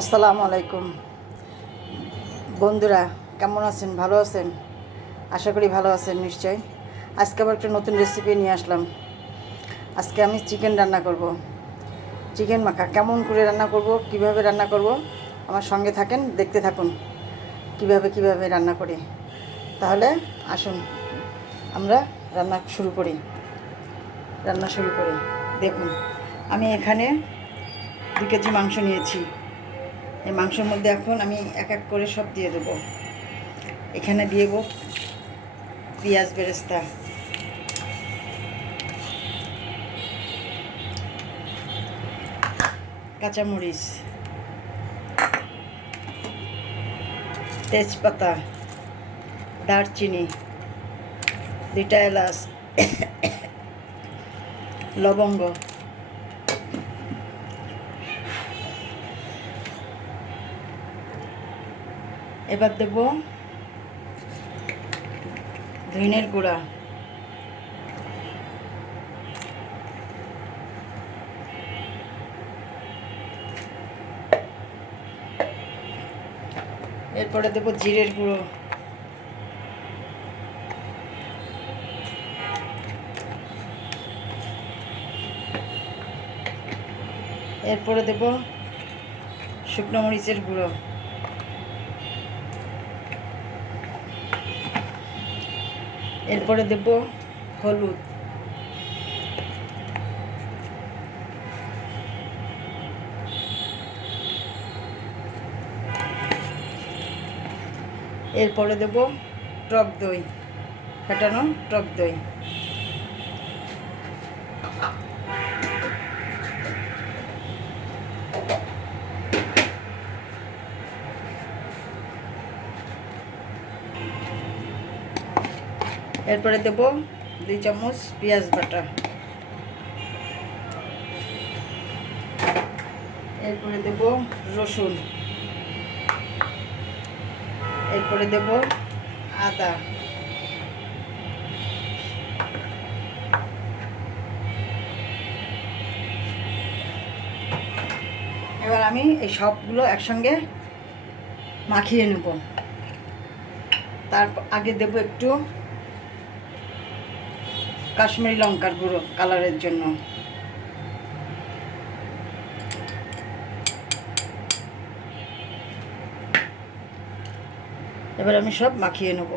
আসসালামু আলাইকুম বন্ধুরা, কেমন আছেন? ভালো আছেন? আশা করি ভালো আছেন নিশ্চয়। আজকে আবার একটা নতুন রেসিপি নিয়ে আসলাম। আজকে আমি চিকেন রান্না করব। চিকেন মাখা কেমন করে রান্না করব, কিভাবে রান্না করব, আমার সঙ্গে থাকেন, দেখতে থাকুন কিভাবে রান্না করি। তাহলে আসুন আমরা রান্না শুরু করি। দেখুন, আমি এখানে 2 কেজি মাংস নিয়েছি। এই মাংসের মধ্যে এখন আমি এক এক করে সব দিয়ে দেবো। এখানে দিয়ে দেবো পেঁয়াজ বেরেস্তা, কাঁচামরিচ, তেজপাতা, দারচিনি, 2টা এলাচ, লবঙ্গ, এবার দেব ধনিয়ার গুঁড়া, এরপরে দেব জিরের গুঁড়ো, এরপরে দেব শুকনো মরিচের গুঁড়ো, এরপরে দেব হলুদ, এরপরে দেব টক দই, ফেটানো টক দই, এরপরে দেব 2 চামচ পেঁয়াজ বাটা, এরপরে দেব রসুন, এরপরে দেব আদা, এবার আমি এই সবগুলো একসঙ্গে মাখিয়ে নেব। তার আগে দেব একটু কাশ্মীরি লঙ্কার গুঁড়ো কালারের জন্য, এবার আমি সব মাখিয়ে নেব।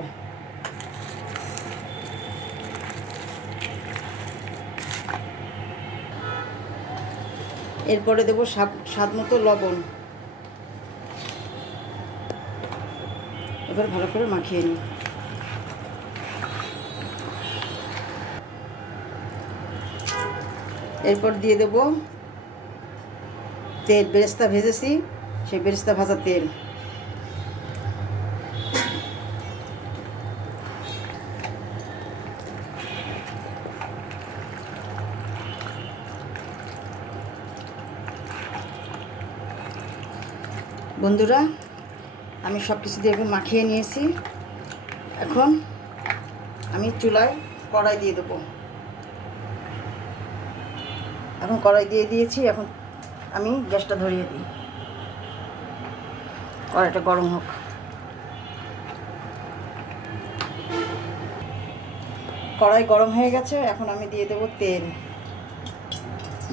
এরপরে দেব স্বাদ মতো লবণ। এবার ভালো করে মাখিয়ে নিই। এরপর দিয়ে দেব তেল, বেরেস্তা ভেজেছি, সেই বেরেস্তা ভাজা তেল, বন্ধুরা আমি সব কিছু দিয়ে এখন মাখিয়ে নিয়েছি। এখন আমি চুলায় কড়াই দিয়ে দেবো। এখন কড়াই দিয়ে দিয়েছি, এখন আমি গ্যাসটা ধরিয়ে দিই। কড়াইটা গরম হোক। কড়াই গরম হয়ে গেছে, এখন আমি দিয়ে দেবো তেল,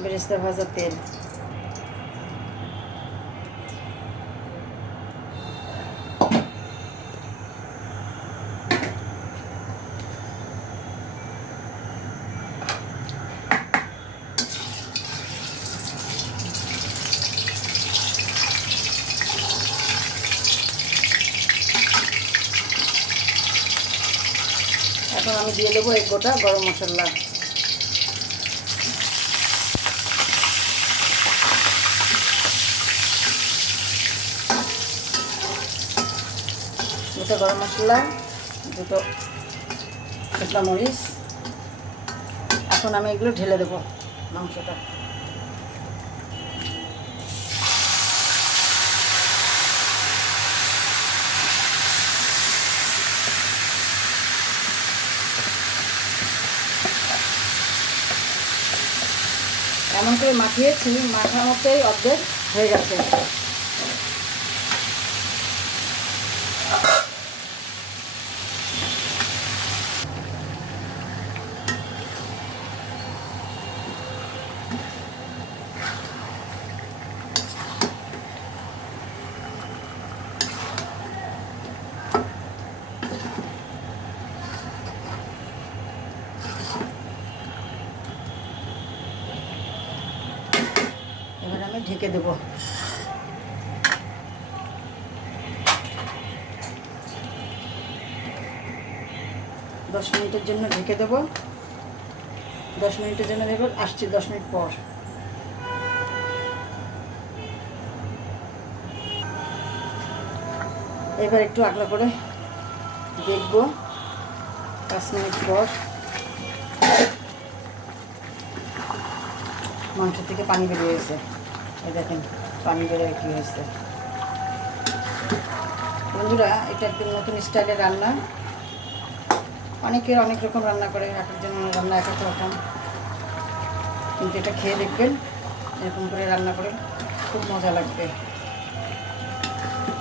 বেরেস্তা ভাজা তেল, এখন আমি দিয়ে দেবো এই গোটা গরম মশলা, গোটা গরম মশলা, 2টো শুকনো মরিচ। এখন আমি এগুলো ঢেলে দেবো মাংসটা। এমন করে মাখিয়েছি, মাখানোতেই অর্ধেক হয়ে গেছে। এবার আমি ঢেকে দেবো। 10 মিনিটের জন্য ঢেকে দেবো। 10 মিনিটের জন্য দেখো, আসছি 10 মিনিট পর। এবার একটু আগলা করে দেখবো 5 মিনিট পর মাংস থেকে পানি বেরিয়ে গেছে। এই দেখেন পানি বেরিয়ে কী হয়েছে। বন্ধুরা, এটা একদম নতুন স্টাইলের রান্না। অনেকের অনেক রকম রান্না করে, এক একজনের রান্না এক এক রকম, কিন্তু এটা খেয়ে দেখবেন এরকম করে রান্না করে, খুব মজা লাগবে।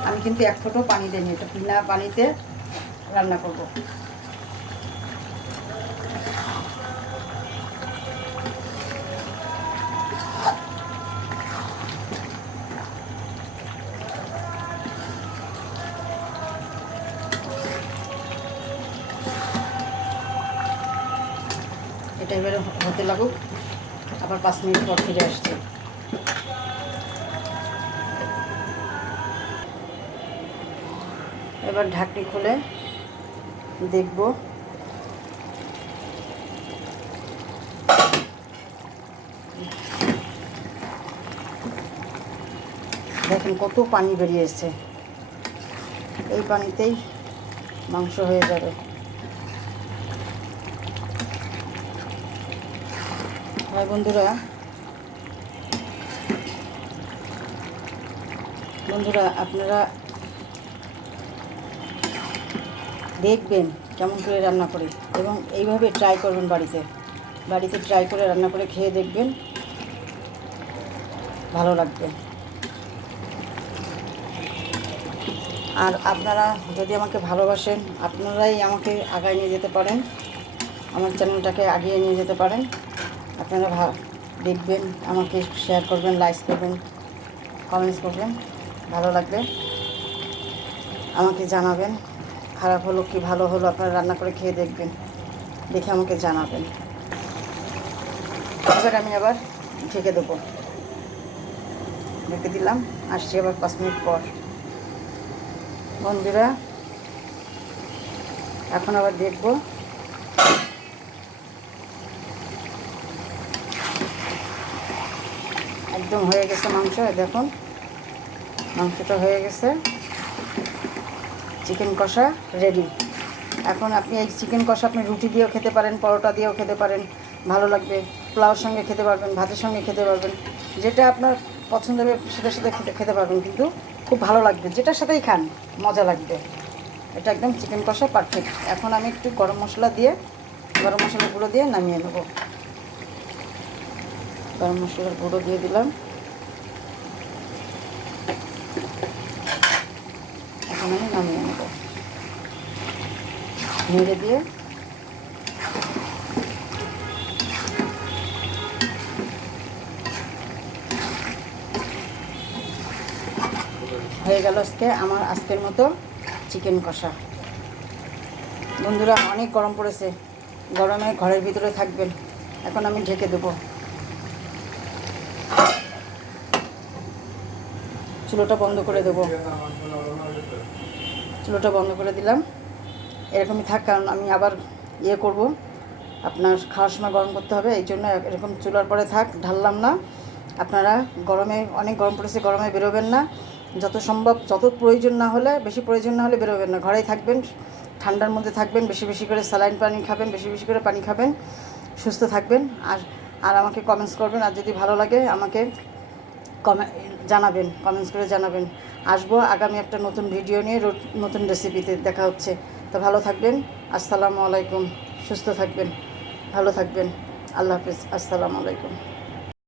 আমি কিন্তু 1 ফোঁটাও পানি দিইনি, এটা বিনা পানিতে রান্না করব। এটা এবারে হতে লাগুক, আবার 5 মিনিট পর ফিরে আসছে। এবার ঢাকনি খুলে দেখব। দেখেন কত পানি বেরিয়েছে, এই পানিতেই মাংস হয়ে যাবে। হ্যাঁ বন্ধুরা, আপনারা দেখবেন কেমন করে রান্না করি, এবং এইভাবে ট্রাই করবেন বাড়িতে ট্রাই করে রান্না করে খেয়ে দেখবেন, ভালো লাগবে। আর আপনারা যদি আমাকে ভালোবাসেন, আপনারাই আমাকে আগায় নিয়ে যেতে পারেন, আমার চ্যানেলটাকে আগিয়ে নিয়ে যেতে পারেন। আপনারা দেখবেন, আমাকে শেয়ার করবেন, লাইক করবেন, কমেন্টস করবেন, ভালো লাগবে। আমাকে জানাবেন খারাপ হলো কি ভালো হলো, আপনারা রান্না করে খেয়ে দেখবেন, দেখে আমাকে জানাবেন। এবার আমি আবার ঢেকে দেবো। ঢেকে দিলাম, আসছি আবার 5 মিনিট পর। বন্ধুরা, এখন আবার দেখব। একদম হয়ে গেছে মাংস, দেখুন মাংসটা হয়ে গেছে। চিকেন কষা রেডি। এখন আপনি এই চিকেন কষা আপনি রুটি দিয়েও খেতে পারেন, পরোটা দিয়েও খেতে পারেন, ভালো লাগবে। পোলাওর সঙ্গে খেতে পারবেন, ভাতের সঙ্গে খেতে পারবেন, যেটা আপনার পছন্দ হবে সেটার সাথে খেতে পারবেন, কিন্তু খুব ভালো লাগবে। যেটার সাথেই খান মজা লাগবে। এটা একদম চিকেন কষা পারফেক্ট। এখন আমি একটু গরম মশলা গুঁড়ো দিয়ে নামিয়ে নেব। গরম মশলার গুঁড়ো দিয়ে দিলাম। এখন আমি নামিয়ে নেব, নেড়ে দিয়ে। হয়ে গেল আজকের মতো চিকেন কষা। বন্ধুরা, অনেক গরম পড়েছে, গরমে ঘরের ভিতরে থাকবেন। এখন আমি ঢেকে দেবো। চুলোটা বন্ধ করে দেবো। চুলোটা বন্ধ করে দিলাম। এরকমই থাক, কারণ আমি আবার করব, আপনার খাওয়ার সময় গরম করতে হবে, এই জন্য এরকম চুলার পরে থাক, ঢাললাম না। আপনারা গরমে, অনেক গরম পড়েছে, গরমে বেরোবেন না। যত সম্ভব, বেশি প্রয়োজন না হলে বেরোবেন না, ঘরেই থাকবেন, ঠান্ডার মধ্যে থাকবেন, বেশি বেশি করে স্যালাইন পানি খাবেন, বেশি বেশি করে পানি খাবেন, সুস্থ থাকবেন। আর আমাকে কমেন্টস করবেন, আর যদি ভালো লাগে আমাকে কমেন্টস করে জানাবেন। আসবো আগামী একটা নতুন ভিডিও নিয়ে, নতুন রেসিপিতে দেখা হচ্ছে। তো ভালো থাকবেন। আসসালামু আলাইকুম। সুস্থ থাকবেন, ভালো থাকবেন। আল্লাহ হাফিজ। আসসালামু আলাইকুম।